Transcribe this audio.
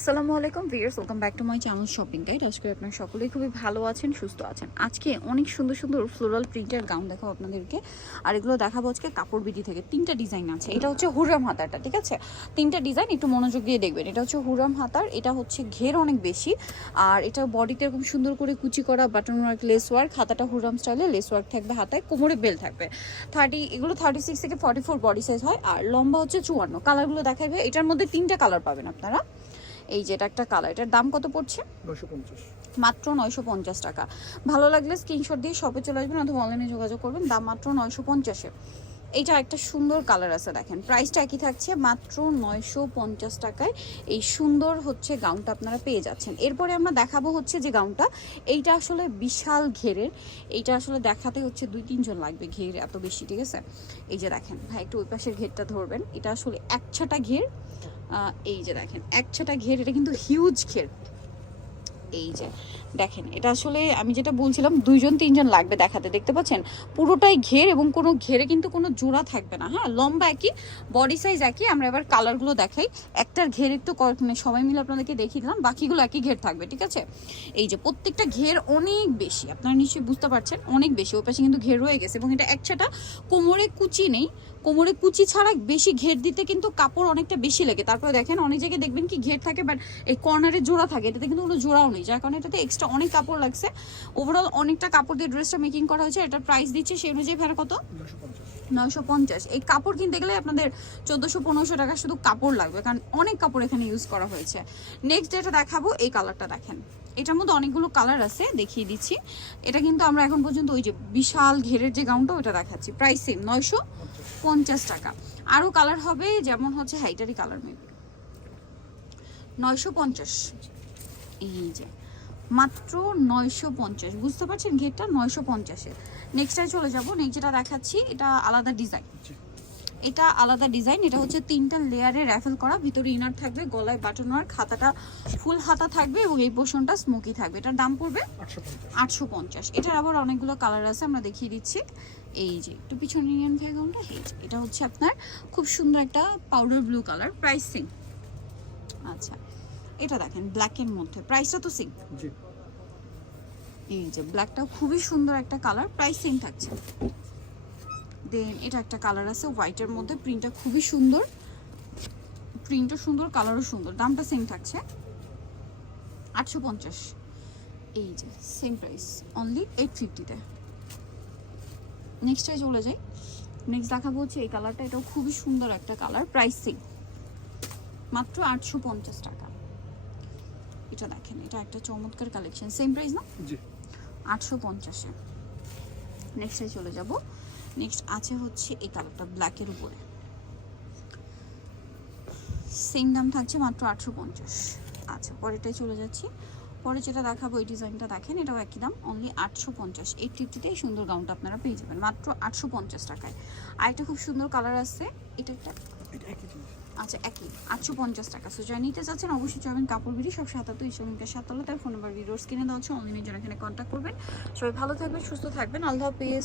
আসসালামু আলাইকুম viewers welcome back to my channel shopping guide. আজকে আপনারা সকলেই খুবই ভালো আছেন, সুস্থ আছেন। আজকে অনেক সুন্দর সুন্দর ফ্লোরাল প্রিন্টের গাউন দেখাবো আপনাদেরকে। আর এগুলো দেখাবো আজকে কাপড় বিডি থেকে। তিনটা ডিজাইন আছে। এটা হচ্ছে হুরাম হাতারটা ঠিক আছে? তিনটা ডিজাইন একটু মনোযোগ দিয়ে দেখবেন। এটা হচ্ছে হুরাম হাতার, এটা হচ্ছে ঘের অনেক বেশি। আর এটা বডিতে এরকম সুন্দর করে কুচি করা বাটন ওয়ার্ক লেস ওয়ার্ক হাতাটা হুরাম স্টাইলে লেস ওয়ার্ক থাকবে, হাতায় কোমরে বেল থাকবে। থার্টি এগুলো থার্টি সিক্স থেকে ফর্টি ফোর বডি সাইজ হয়। আর লম্বা হচ্ছে চুয়ান্ন। কালারগুলো দেখাবে, এটার মধ্যে তিনটা কালার পাবেন আপনারা। এই যে এটা একটা কালার এটার দাম কত পড়ছে? মাত্র নয়শো পঞ্চাশ টাকা। ভালো লাগলে স্ক্রিনশট দিয়ে শপে চলে আসবেন অথবা অনলাইনে যোগাযোগ করবেন দাম মাত্র নয়শো পঞ্চাশে। এইটা একটা সুন্দর কালার আছে দেখেন প্রাইসটা একই থাকছে মাত্র নয়শো পঞ্চাশ টাকায়। এই সুন্দর হচ্ছে গাউনটা আপনারা পেয়ে যাচ্ছেন। এরপরে আমরা দেখাবো হচ্ছে যে গাউনটা এইটা আসলে বিশাল ঘেরের এইটা আসলে দেখাতে হচ্ছে দুই তিনজন লাগবে ঘের এত বেশি ঠিক আছে? এই যে দেখেন ভাই একটু ওই পাশের ঘেরটা ধরবেন এটা আসলে এক ছাটা ঘের। এই যে দেখেন, এক ছাটা ঘের, এটা কিন্তু হিউজ ঘের। এই যে, দেখেন, এটা আসলে আমি যেটা বলছিলাম, দুইজন, তিনজন লাগবে দেখাতে, দেখতে পাচ্ছেন? পুরোটাই ঘের এবং কোনো ঘেরে কিন্তু কোনো জোড়া থাকবে না হ্যাঁ? লম্বা একই বডি সাইজ একই, আমরা এবার কালারগুলো দেখাই। একটার ঘের একটু মানে সবাই মিলে আপনাদেরকে দেখিয়ে দিলাম, বাকিগুলো একই ঘের থাকবে, ঠিক আছে? এই যে, প্রত্যেকটা ঘের অনেক বেশি, আপনারা নিশ্চয়ই বুঝতে পারছেন, অনেক বেশি, ওই পাশে কিন্তু ঘের রয়ে গেছে এবং এটা একসাটা কোমরে কুচি নেই কোমরে কুচি ছাড়া বেশি ঘের দিতে কিন্তু কাপড় অনেকটা বেশি লাগে। তারপরে দেখেন, অনেক জায়গায় দেখবেন কি ঘের থাকে বাট এই কর্নারে জোড়া থাকে। এটাতে কিন্তু কোনো জোড়াও নেই, যার কারণে এটাতে এক্সট্রা অনেক কাপড় লাগছে। ওভারঅল অনেকটা কাপড় দিয়ে ড্রেসটা মেকিং করা হয়েছে। এটার প্রাইস দিচ্ছে সেই অনুযায়ী ফের কত? নয়শো পঞ্চাশ। এই কাপড় কিনতে গেলে আপনাদের চোদ্দোশো পনেরোশো টাকা শুধু কাপড় লাগবে, কারণ অনেক কাপড় এখানে ইউজ করা হয়েছে। নেক্সট যেটা দেখাবো, এই কালারটা দেখেন। এটার মধ্যে অনেকগুলো কালার আছে, দেখিয়ে দিচ্ছি। এটা কিন্তু আমরা এখন পর্যন্ত ওই যে বিশাল ঘেরের যে গাউনটা ওইটা দেখাচ্ছি। প্রাইস সেম নয়শো পঞ্চাশ টাকা। আরও কালার হবে যেমন হচ্ছে হাইটারি কালার মেবি নয়শো পঞ্চাশ। এই যে মাত্র নয়শো পঞ্চাশ। বুঝতে পারছেন ঘেরটা নয়শো পঞ্চাশে নেক্সটটায় চলে যাব। নেক্সট যেটা দেখাচ্ছি এটা আলাদা ডিজাইন এটা আলাদা ডিজাইন এটা হচ্ছে তিনটা লেয়ারে র্যাফেল করা। ভিতরে ইনার থাকবে গলায় বাটন ওয়ার্ক খাতাটা ফুল হাতা থাকবে এবং এই পোর্শনটা স্মোকি থাকবে। এটার দাম পড়বে আটশো পঞ্চাশ। এটার আবার অনেকগুলো কালার আছে আমরা দেখিয়ে দিচ্ছি। এই যে একটু পিছনে নিয়ে ভ্যাগনটা এই যে এটা হচ্ছে আপনার খুব সুন্দর একটা পাউডার ব্লু কালার প্রাইস সিং আচ্ছা এটা দেখেন ব্ল্যাকের মধ্যে প্রাইসটা তো সিং জি। এই যে ব্ল্যাকটা খুবই সুন্দর একটা কালার প্রাইস সেম থাকছে। দেন এটা একটা কালার আছে হোয়াইটের মধ্যে প্রিন্টটা খুবই সুন্দর। প্রিন্টও সুন্দর কালারও সুন্দর দামটা সেম থাকছে। আটশো পঞ্চাশ। এই যে সেম প্রাইস অনলি এইট ফিফটিতে নেক্সটে চলে যাই। নেক্সট দেখাবো হচ্ছে এই কালারটা এটাও খুবই সুন্দর একটা কালার প্রাইস মাত্র আটশো পঞ্চাশ টাকা। এটা দেখেন এটা একটা চমৎকার কালেকশন সেম প্রাইস না? আটশো পঞ্চাশে। নেক্সটে চলে যাব। নেক্সট আছে হচ্ছে এই কালারটা ব্ল্যাকের উপরে। সেম দাম থাকছে মাত্র আটশো পঞ্চাশ। আচ্ছা পরেরটাই চলে যাচ্ছি। পরে যেটা দেখাবো এই ডিজাইনটা দেখেন এটাও একই দাম অনলি আটশো পঞ্চাশ। এই ফিফটিতেই সুন্দর গাউনটা আপনারা পেয়ে যাবেন মাত্র আটশো পঞ্চাশ টাকায়। আর এটা খুব সুন্দর কালার আছে এটা একটা? আচ্ছা একই আটশো পঞ্চাশ টাকা। সো যারা নিতে চাচ্ছেন অবশ্যই চাবেন কাপড় বিড়ি সব সাতাত্তর ইসলামিকা সাতালে তার ফোন নাম্বার ভিডিওর কিনে দেওয়া হচ্ছে অনলাইনের জন্য এখানে কন্ট্যাক্ট করবেন। সবাই ভালো থাকবেন সুস্থ থাকবেন আল্লাহ হাফিজ।